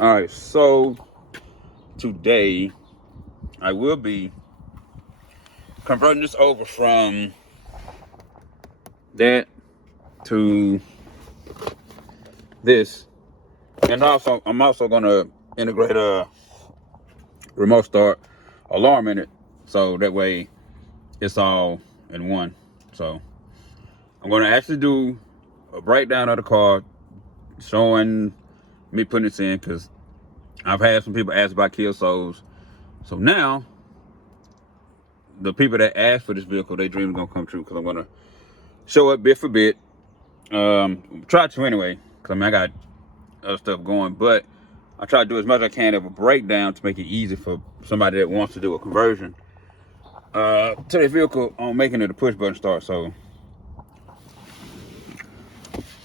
All right, so today I will be converting this over from that to this, and also I'm also gonna integrate a remote start alarm in it, so that way it's all in one. So I'm gonna actually do a breakdown of the car, showing me putting this in, because I've had some people ask about kill souls. So now the people that ask for this vehicle, their dreams gonna come true, because I'm gonna show it bit for bit. Try to anyway, because I mean I got other stuff going, but I try to do as much as I can of a breakdown to make it easy for somebody that wants to do a conversion to their vehicle on making it a push button start. So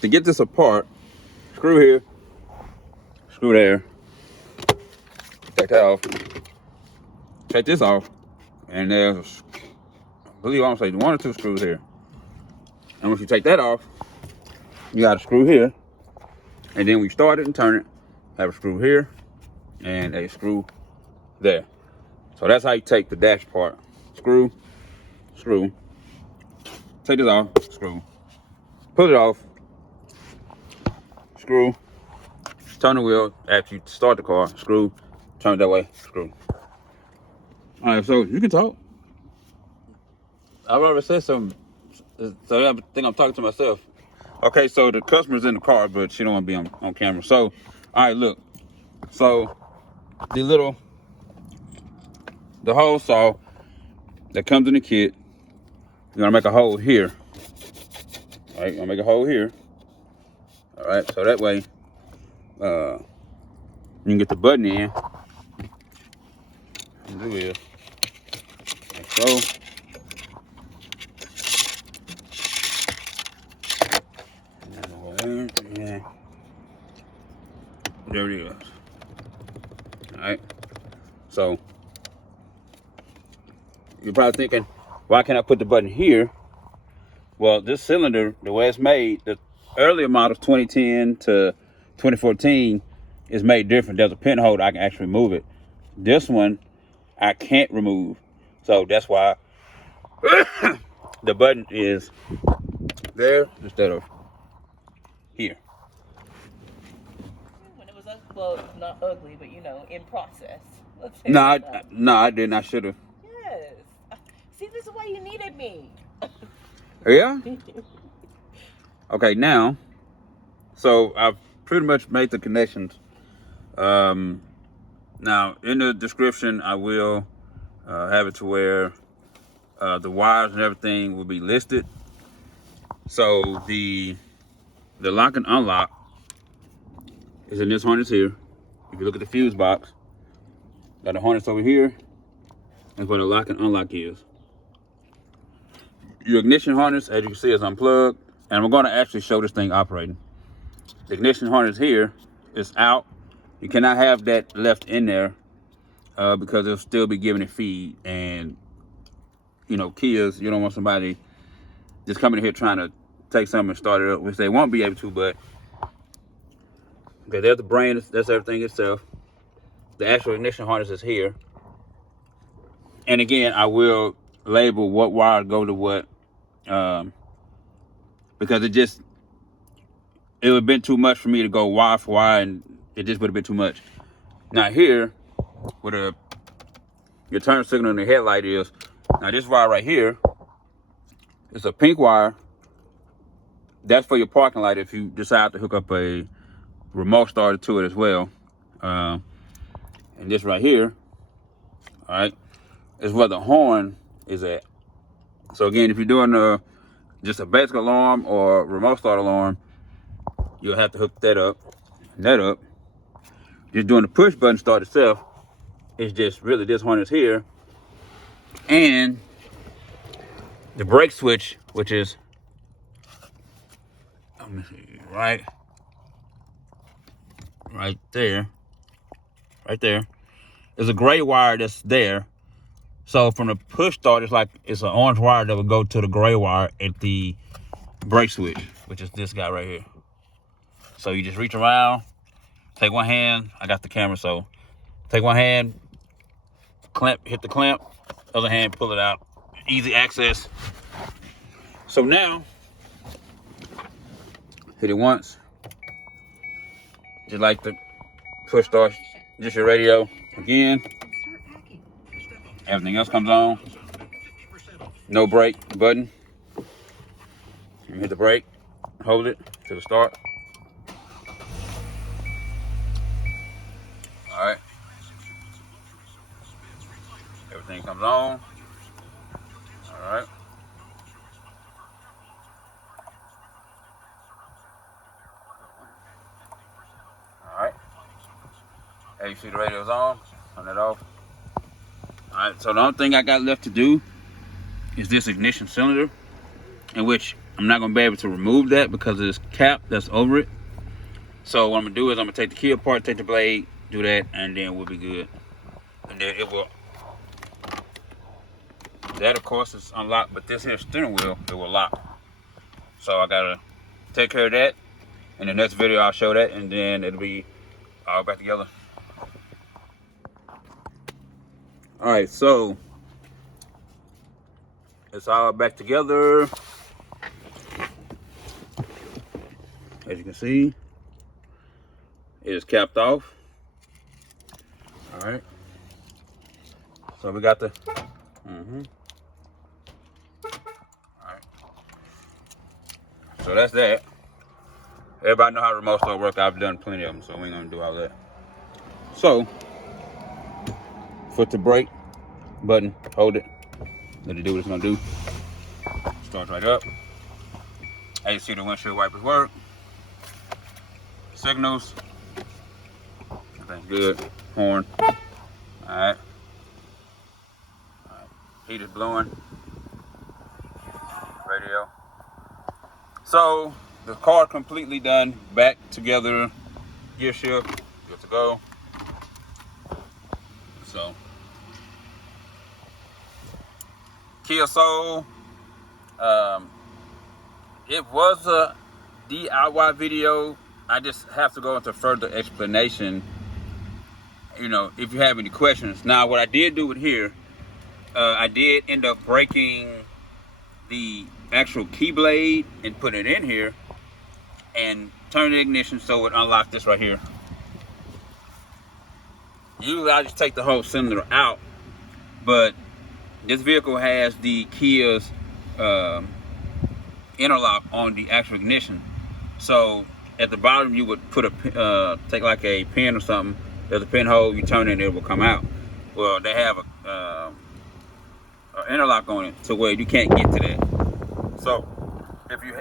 to get this apart, screw here, screw there, take that off, take this off, and there's, I believe I'm saying 1 or 2 screws here. And once you take that off, you got a screw here, and then we start it and turn it, have a screw here and a screw there. So that's how you take the dash part. Screw, screw, take this off, screw, pull it off, screw, turn the wheel after you start the car, screw, turn it that way, screw. All right, so you can talk. I've already said something, so I think I'm talking to myself. Okay, so the customer's in the car, but she don't want to be on camera. So, all right, look. So the hole saw that comes in the kit, you're gonna make a hole here. All right, gonna make a hole here. All right, so that way you can get the button in. Do this. Like so. Yeah. There it is. All right. So you're probably thinking, why can't I put the button here? Well, this cylinder, the way it's made, the earlier models 2010 to 2014 is made different. There's a pin holder, I can actually remove it. This one I can't remove, so that's why the button is there instead of here. When it was well, not ugly, but you know, in process. No, I didn't. I should have. Yes. See, this is why you needed me. Yeah. Okay, now, so I've pretty much made the connections. Now in the description, I will have it to where the wires and everything will be listed. So the lock and unlock is in this harness here. If you look at the fuse box, got the harness over here. That's where the lock and unlock is. Your ignition harness, as you can see, is unplugged, and we're going to actually show this thing operating. The ignition harness here is out. You cannot have that left in there because it'll still be giving it feed. And you know, Kias, you don't want somebody just coming in here trying to take something and start it up, which they won't be able to. But okay, there's the brain. That's everything itself. The actual ignition harness is here. And again, I will label what wire go to what, because it would have been too much for me to go wire for wire, and it just would have been too much. Now here, where your turn signal in the headlight is, now this wire right here, it's a pink wire. That's for your parking light if you decide to hook up a remote starter to it as well. And this right here, all right, is where the horn is at. So again, if you're doing just a basic alarm or remote start alarm, you'll have to hook that up and that up. Just doing the push button start itself, it's just really this harness here, and the brake switch, which is, let me see, right there, there's a gray wire that's there. So from the push start, it's an orange wire that would go to the gray wire at the brake switch, which is this guy right here. So you just reach around, take one hand, I got the camera, so take one hand, hit the clamp, other hand, pull it out. Easy access. So now, hit it once. Just like the push start, just your radio. Again, everything else comes on. No brake button. You hit the brake, hold it to the start. All right. Everything comes on. All right. All right. Hey, you see the radio's on. Turn it off. All right. So the only thing I got left to do is this ignition cylinder, in which I'm not gonna be able to remove that because of this cap that's over it. So what I'm gonna do is I'm gonna take the key apart, take the blade, do that, and then we'll be good. And then it will. That of course is unlocked, but this here steering wheel, it will lock. So I gotta take care of that. In the next video I'll show that, and then it'll be all back together. All right, so it's all back together. As you can see, it is capped off. All right. So we got the. All right. So that's that. Everybody know how remote start work. I've done plenty of them, so we ain't gonna do all that. So, foot to brake button, hold it, let it do what it's gonna do. Starts right up. As you see, the windshield wipers work. Signals, everything's good. Horn. All right. Heat is blowing. Radio. So the car completely done, back together, gear shift, good to go. So Kia Soul, it was a DIY video. I just have to go into further explanation, you know, if you have any questions. Now what I did do with here, I did end up breaking the actual key blade and put it in here and turn the ignition so it unlocked this right here. Usually I just take the whole cylinder out, but this vehicle has the Kia's interlock on the actual ignition. So at the bottom you would put a take like a pin or something. There's a pinhole, you turn it and it will come out. Well, they have a interlock on it to where you can't get to that. So if you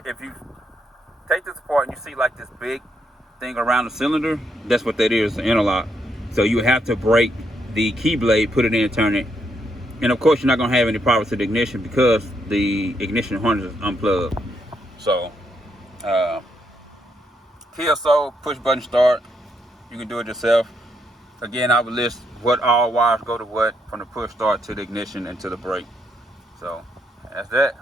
take this apart and you see like this big thing around the cylinder, that's what that is, the interlock. So you have to break the key blade, put it in, turn it, and of course you're not gonna have any power to the ignition because the ignition harness is unplugged. So Kia Soul push button start, you can do it yourself. Again, I would list what all wires go to what from the push start to the ignition and to the brake. So that's that.